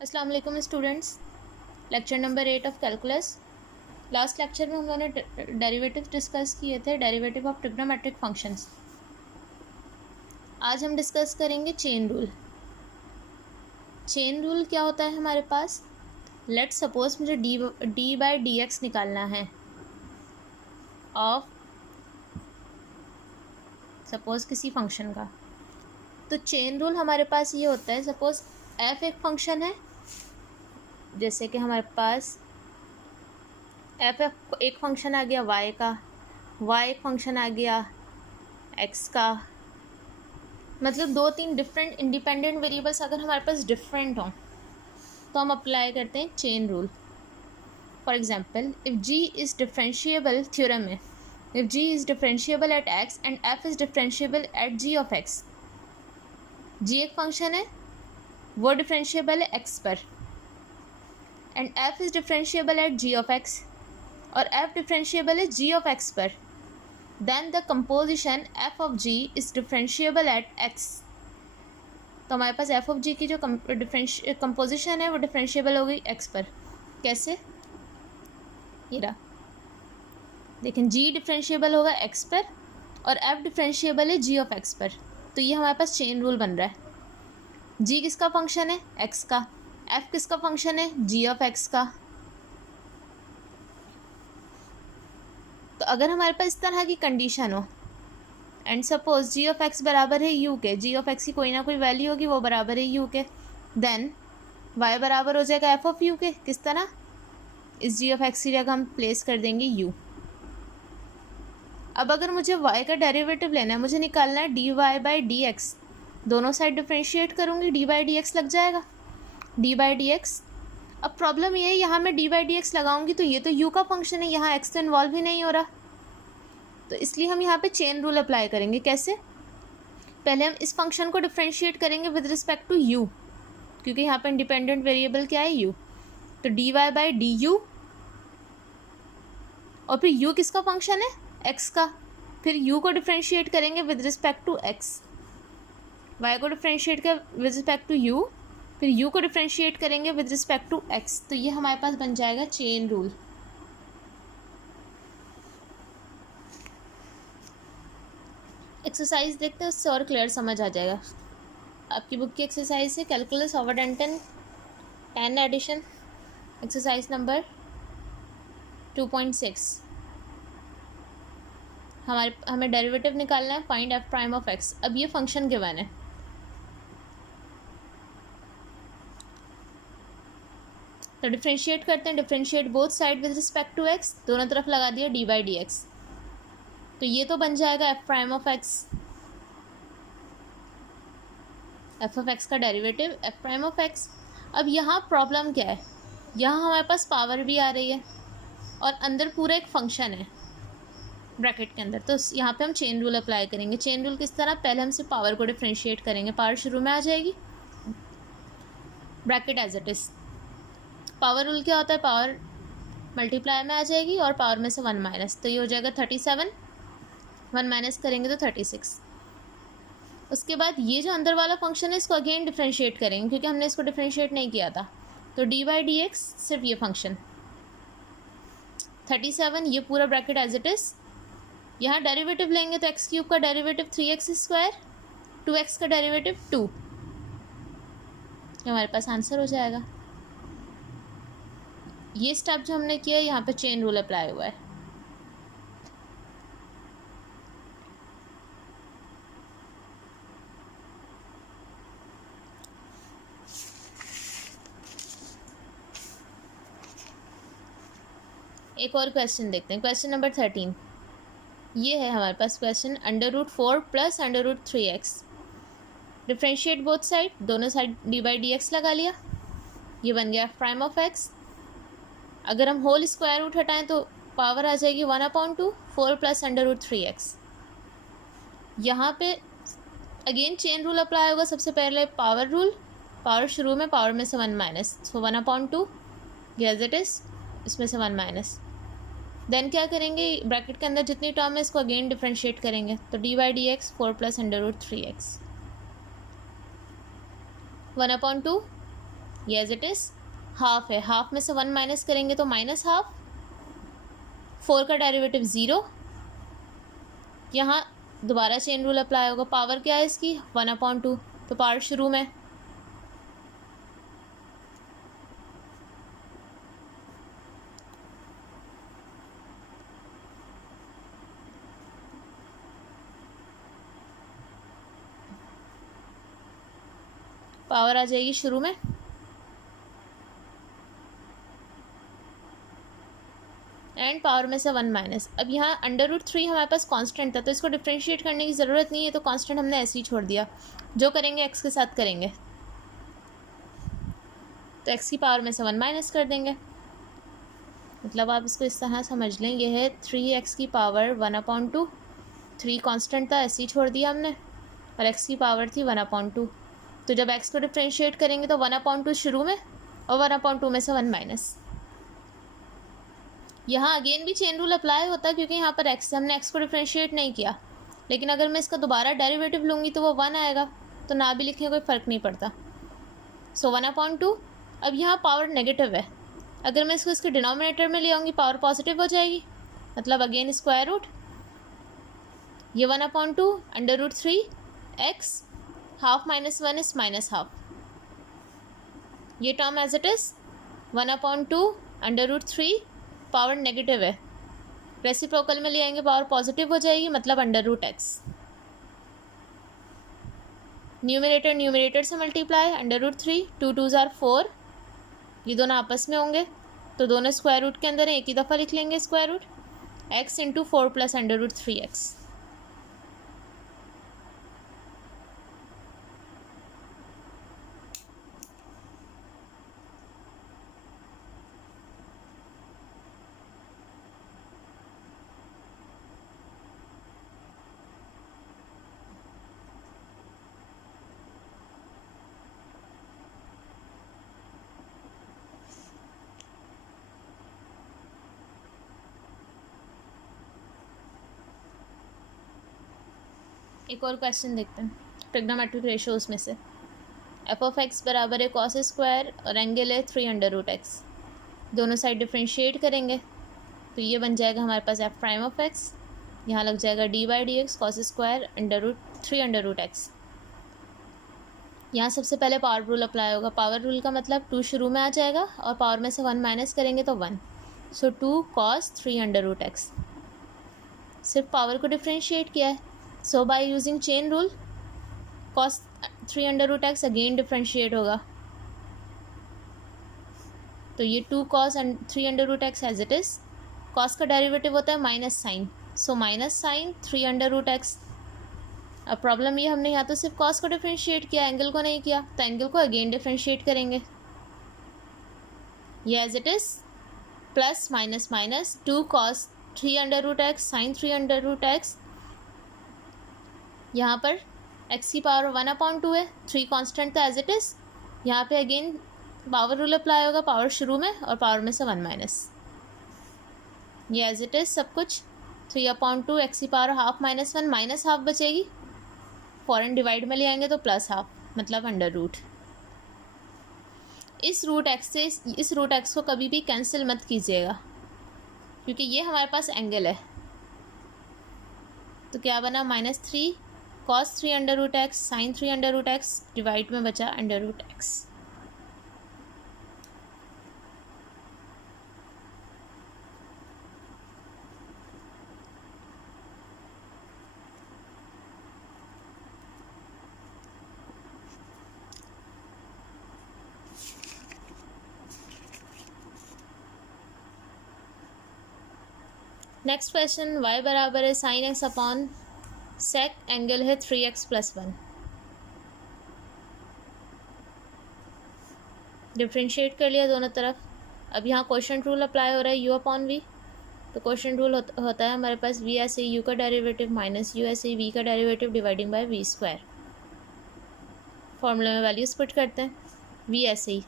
अस्सलाम वालेकुम students. Lecture number 8 of calculus. Last lecture में हम लोगों ने डेरिवेटिव्स डिस्कस किए थे, डेरिवेटिव ऑफ ट्रिग्नोमेट्रिक फंक्शंस। आज हम डिस्कस करेंगे चेन रूल। चेन रूल क्या होता है हमारे पास? लेट सपोज मुझे डी बाई डी एक्स निकालना है ऑफ सपोज किसी फंक्शन का। तो चेन रूल हमारे पास ये होता है, सपोज एफ एक फंक्शन है, जैसे कि हमारे पास एफ एक फंक्शन आ गया वाई का, वाई एक फंक्शन आ गया एक्स का। मतलब दो तीन डिफरेंट इंडिपेंडेंट वेरिएबल्स अगर हमारे पास डिफरेंट हों तो हम अप्लाई करते हैं chain rule. For example, if g is differentiable, theorem में if g is differentiable at x and f is differentiable at g of x. G एक फंक्शन है, वो डिफरेंशिएबल है एक्स पर, and f is differentiable at g of x, और f differentiable है g of x पर, then the composition f of g is differentiable at x. तो हमारे पास एफ ऑफ जी की जो कंपोजिशन है वो डिफरेंशिएबल हो गई एक्स पर। कैसे? ये रहा, लेकिन जी डिफरेंशिएबल होगा एक्स पर और एफ डिफरेंशिएबल है जी ऑफ एक्स पर। तो ये हमारे पास चेन रूल बन रहा है। जी किसका फंक्शन है? एक्स का। एफ किसका फंक्शन है? जी ऑफ एक्स का। तो अगर हमारे पास इस तरह की कंडीशन हो and suppose g of x बराबर है यू के, जी ऑफ एक्स की कोई ना कोई वैल्यू होगी वो बराबर है यू के, देन वाई बराबर हो जाएगा एफ ऑफ यू के। किस तरह? इस जी ऑफ एक्स की जगह हम प्लेस कर देंगे यू। अब अगर मुझे y का डेरिवेटिव लेना है, मुझे निकालना है d y by d x. दोनों साइड डिफ्रेंशिएट करूँगी, डी बाई डी एक्स लग जाएगा, डी बाई डी एक्स। अब प्रॉब्लम ये है, यहाँ मैं डी बाई डी एक्स लगाऊंगी तो ये तो u का फंक्शन है, यहाँ x तो इन्वॉल्व ही नहीं हो रहा। तो इसलिए हम यहाँ पे चेन रूल अप्लाई करेंगे। कैसे? पहले हम इस फंक्शन को डिफ्रेंशिएट करेंगे विद रिस्पेक्ट टू u, क्योंकि यहाँ पे इंडिपेंडेंट वेरिएबल क्या है? u। तो d y by d u, और फिर u किसका फंक्शन है? x का। फिर u को डिफ्रेंशिएट करेंगे with respect to x, y को डिफ्रेंशिएट कर विद रिस्पेक्ट टू u, फिर u को डिफ्रेंशिएट करेंगे विद रिस्पेक्ट टू x। तो ये हमारे पास बन जाएगा चेन रूल। एक्सरसाइज देखते हैं, उससे और क्लियर समझ आ जाएगा। आपकी बुक की एक्सरसाइज है calculus Howard Anton 10 edition, exercise number 2.6। हमें डेरिवेटिव निकालना है, find f prime of x. अब ये फंक्शन गिवन है, तो डिफ्रेंशिएट करते हैं। Differentiate both side with respect to x, दोनों तरफ लगा दिया डी बाई डी एक्स। तो ये तो बन जाएगा f prime of x, f of x का derivative f prime of x. अब यहाँ प्रॉब्लम क्या है? यहाँ हमारे पास पावर भी आ रही है और अंदर पूरा एक फंक्शन है ब्रैकेट के अंदर। तो यहाँ पे हम चेन रूल अप्लाई करेंगे। चेन रूल किस तरह? पहले हम सिर्फ पावर को डिफ्रेंशिएट करेंगे, पावर शुरू में आ जाएगी, bracket as it is. Power rule क्या होता है? पावर मल्टीप्लाई में आ जाएगी और पावर में से 1 माइनस, तो ये हो जाएगा 37, 1 माइनस करेंगे तो 36। उसके बाद ये जो अंदर वाला फंक्शन है इसको अगेन डिफ्रेंशिएट करेंगे, क्योंकि हमने इसको डिफ्रेंशिएट नहीं किया था। तो डी बाई डी एक्स, सिर्फ ये फंक्शन 37, ये पूरा ब्रैकेट एज इट इज़। यहाँ डेरिवेटिव लेंगे तो एक्स क्यूब का डेरिवेटिव 3x स्क्वायर, 2x का डेरिवेटिव 2, ये हमारे पास आंसर हो जाएगा। ये स्टेप जो हमने किया यहाँ पे चेन रूल अप्लाई हुआ है। एक और क्वेश्चन देखते हैं, क्वेश्चन नंबर 13। ये है हमारे पास question, √4 plus √3x। Differentiate both side, दोनों side d by d x लगा लिया, ये बन गया प्राइम ऑफ एक्स। अगर हम होल स्क्वायर रूट हटाएं तो पावर आ जाएगी 1/2, 4 प्लस √3x। यहाँ पे अगेन चेन रूल अप्लाई होगा। सबसे पहले पावर रूल, पावर शुरू में, पावर में से 1 माइनस, सो 1/2, ये एज इट इज़, इसमें से 1 माइनस। देन क्या करेंगे? ब्रैकेट के अंदर जितनी टर्म है इसको अगेन डिफ्रेंशिएट करेंगे, तो D by d x 4 plus √3x, 1/2 ये एज इट इज़ हाफ है, हाफ में से 1 माइनस करेंगे तो माइनस हाफ, 4 का डेरिवेटिव 0। यहाँ दोबारा चेन रूल अप्लाई होगा, पावर क्या है इसकी 1/2, तो पावर शुरू में पावर आ जाएगी शुरू में, एंड पावर में से 1 माइनस। अब यहाँ √3 हमारे पास कांस्टेंट था, तो इसको डिफ्रेंशिएट करने की ज़रूरत नहीं है, तो कांस्टेंट हमने ऐसे ही छोड़ दिया। जो करेंगे एक्स के साथ करेंगे, तो एक्स की पावर में से 1 माइनस कर देंगे। मतलब आप इसको इस तरह समझ लें, ये है 3x की पावर 1/2, 3 कांस्टेंट था ऐसे ही छोड़ दिया हमने, और x की पावर थी 1/2। तो जब x को डिफ्रेंशिएट करेंगे तो 1/2 शुरू में और 1/2 में से 1 माइनस। यहाँ अगेन भी चेन रूल अप्लाई होता है, क्योंकि यहाँ पर हमने x को डिफ्रेंशिएट नहीं किया, लेकिन अगर मैं इसका दोबारा डेरिवेटिव लूँगी तो वो 1 आएगा, तो ना भी लिखें कोई फ़र्क नहीं पड़ता। सो 1/2। अब यहाँ पावर नेगेटिव है, अगर मैं इसको इसके डिनोमिनेटर में ले आऊँगी पावर पॉजिटिव हो जाएगी, मतलब अगेन स्क्वायर रूट, ये 1/2 √3 x, half minus 1 is minus half, ये term as it is 1/2 √3, power negative है, रेसिप्रोकल में ले आएंगे पावर पॉजिटिव हो जाएगी, मतलब √x। न्यूमरेटर से मल्टीप्लाई, √3, 2 2s are 4, ये दोनों आपस में होंगे तो दोनों स्क्वायर रूट के अंदर है, एक ही दफ़ा लिख लेंगे स्क्वायर रूट, x × 4 + √3x। एक और क्वेश्चन देखते हैं ट्रिग्नोमेट्रिक रेशियोज़ में से। f(x) बराबर है cos स्क्वायर और एंगल है 3√x। दोनों साइड डिफ्रेंशिएट करेंगे तो ये बन जाएगा हमारे पास f'(x), यहाँ लग जाएगा d/dx cos स्क्वायर √3√x। यहाँ सबसे पहले पावर रूल अप्लाई होगा। पावर रूल का मतलब 2 शुरू में आ जाएगा और पावर में से 1 माइनस करेंगे तो 1, सो 2 cos 3√x। सिर्फ पावर को डिफ्रेंशिएट किया है, so by using chain rule cos 3√x again differentiate होगा, तो ये 2 cos 3√x as it is. cos का डेरिवेटिव होता है minus sine, so minus sine 3√x। अब प्रॉब्लम ये, हमने यहाँ तो सिर्फ cos को डिफ्रेंशिएट किया, एंगल को नहीं किया, तो एंगल को अगेन डिफ्रेंशिएट करेंगे। ये as it is plus minus minus 2 cos 3√x sine 3√x। यहाँ पर x की पावर 1/2 है, 3 कांस्टेंट था एज इट इज़। यहाँ पे अगेन पावर रूल अप्लाई होगा, पावर शुरू में और पावर में से 1 माइनस। ये एज इट इज़ सब कुछ 3/2, x की power half minus 1, minus half बचेगी, फॉरेन डिवाइड में ले आएंगे तो प्लस हाफ, मतलब √। इस रूट एक्स को कभी भी कैंसिल मत कीजिएगा, क्योंकि ये हमारे पास एंगल है। तो क्या बना, -3 cos 3√x sine 3√x, divide में बचा √x। नेक्स्ट क्वेश्चन, y बराबर है sin x upon sec, angle है 3x + 1। डिफ्रेंशिएट कर लिया दोनों तरफ। अब यहाँ क्वोशंट रूल अप्लाई हो रहा है u/v। तो क्वोशंट रूल होता है हमारे पास v ऐसे u का डेरिवेटिव माइनस u ऐसे v का डेरिवेटिव डिवाइडिंग बाय v²। फॉर्मूले में वैल्यूज पुट करते हैं। v ऐसे ही,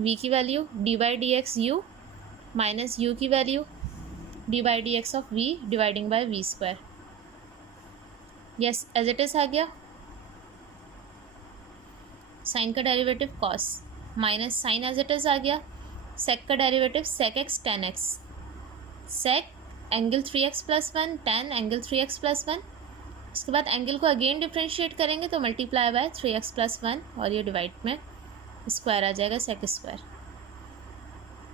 v की value d/dx u minus u की value d/dx of v dividing by v²। Yes as it is आ गया। साइन का derivative cos, minus sine as it is आ गया, सेक का derivative sec x tan x, sec angle 3x + 1, ten angle 3x + 1। उसके बाद angle को again differentiate करेंगे तो मल्टीप्लाई बाय 3x + 1 और ये डिवाइड में स्क्वायर आ जाएगा, sec square.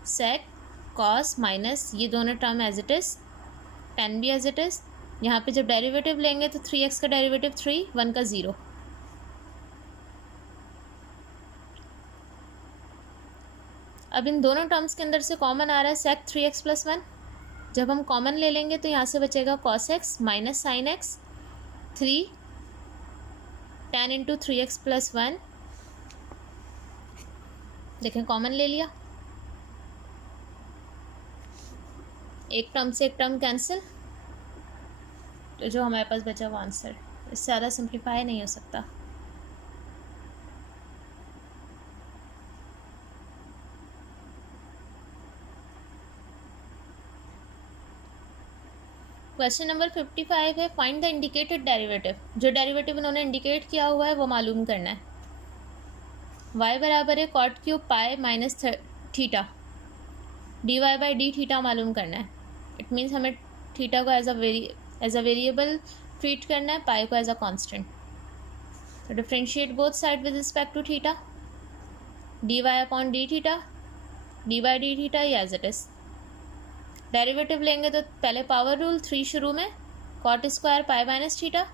Sec cos minus ये दोनों term as it is, tan भी एज इट इज़। यहाँ पे जब डेरिवेटिव लेंगे तो 3x का डेरिवेटिव 3, 1 का 0। अब इन दोनों टर्म्स के अंदर से कॉमन आ रहा है सेक 3x + 1। जब हम कॉमन ले लेंगे तो यहाँ से बचेगा cos x minus sine x, 3 10 × 3x + 1। देखें कॉमन ले लिया, एक टर्म से एक टर्म कैंसिल, तो जो हमारे पास बचा वो आंसर। इससे ज़्यादा सिंप्लीफाई नहीं हो सकता। क्वेश्चन नंबर 55 है, फाइंड द इंडिकेटेड डेरिवेटिव। जो डेरिवेटिव उन्होंने इंडिकेट किया हुआ है वो मालूम करना है। y बराबर है cot cube pi minus theta, dy by d theta मालूम करना है। इट मीन्स हमें थीटा को एज अ वेरिएबल ट्रीट करना है, पाई को एज अ कांस्टेंट। तो differentiate both side with respect to theta, dy upon d theta, d by d theta as it is. Derivative लेंगे तो पहले पावर रूल 3 शुरू में, cot square pi minus theta,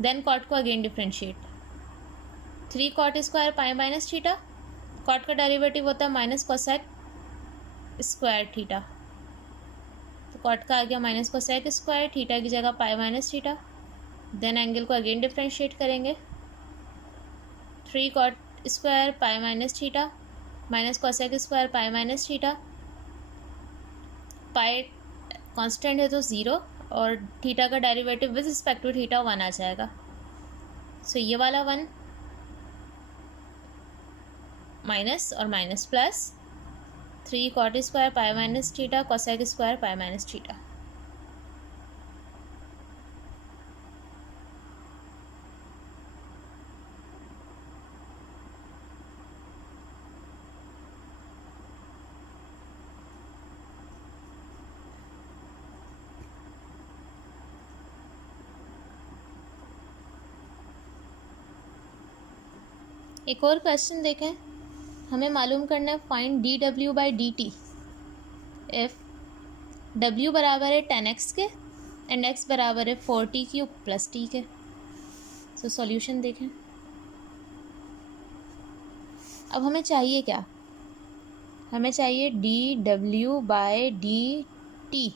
then cot को again differentiate, 3 cot square pi minus theta, cot का derivative होता है minus cosec square theta, तो कॉट का आ गया माइनस कोसेक स्क्वायर, थीटा की जगह pi minus theta. Then angle को अगेन डिफ्रेंशिएट करेंगे, 3 cot square pi minus theta minus cosec square pi minus theta, pi constant है तो 0 और थीटा का derivative with respect to theta 1 आ जाएगा। सो ये वाला 1 माइनस और minus plus, 3 cot square pi minus theta cosec square pi minus theta. एक और क्वेश्चन देखें, हमें मालूम करना है फाइंड डी डब्ल्यू by d T if W बराबर है 10x के एंड x बराबर है 4t³ + t के। तो सॉल्यूशन देखें। अब हमें चाहिए क्या, हमें चाहिए डी डब्ल्यू बाई डी टी।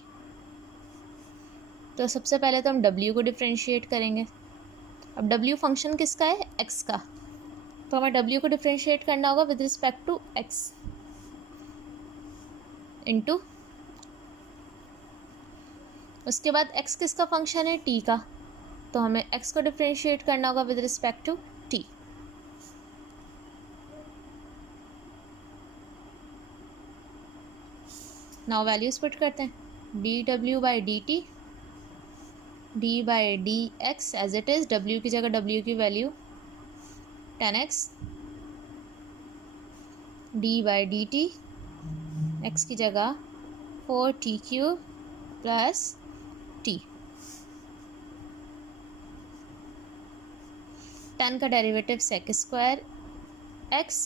तो सबसे पहले तो हम w को डिफ्रेंशिएट करेंगे। अब w फंक्शन किसका है, x का, तो हमें w को डिफ्रेंशिएट करना होगा with respect to x into, उसके बाद x किसका फंक्शन है, t का, तो हमें x को डिफ्रेंशिएट करना होगा with respect to t। Now values put करते हैं, डी डब्ल्यू by d t, d by d x as it is, w की जगह w की value 10x, d by d t, x की जगह 4t³ + t। 10 का derivative sec square x,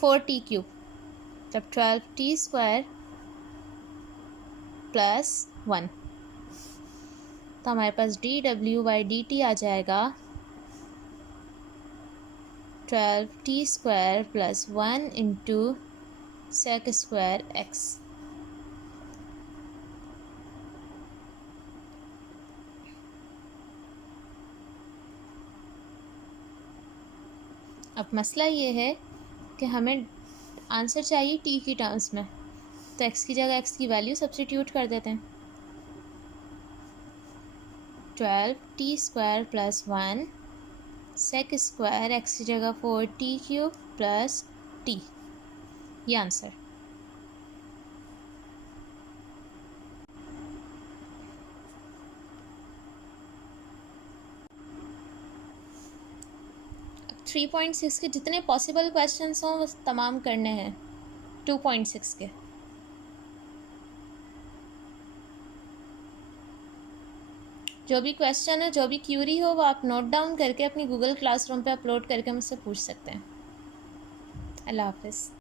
4t³, तब 12t² + 1। तो हमारे पास डी डब्ल्यू बाई डी टी आ जाएगा 12t² + 1 into sec square x. अब मसला ये है कि हमें आंसर चाहिए t की टर्म्स में, तो x की जगह x की वैल्यू सब्स्टिट्यूट कर देते हैं, 12t² + 1 सेक स्क्वायर एक्स की जगह 4t³ + t, ये आंसर। 3.6 के जितने पॉसिबल क्वेश्चंस हों वो तमाम करने हैं 2.6 के। जो भी क्वेश्चन है, जो भी क्यूरी हो, वो आप नोट डाउन करके अपनी गूगल क्लासरूम पे अपलोड करके मुझसे पूछ सकते हैं। अल्लाह हाफ़िज़।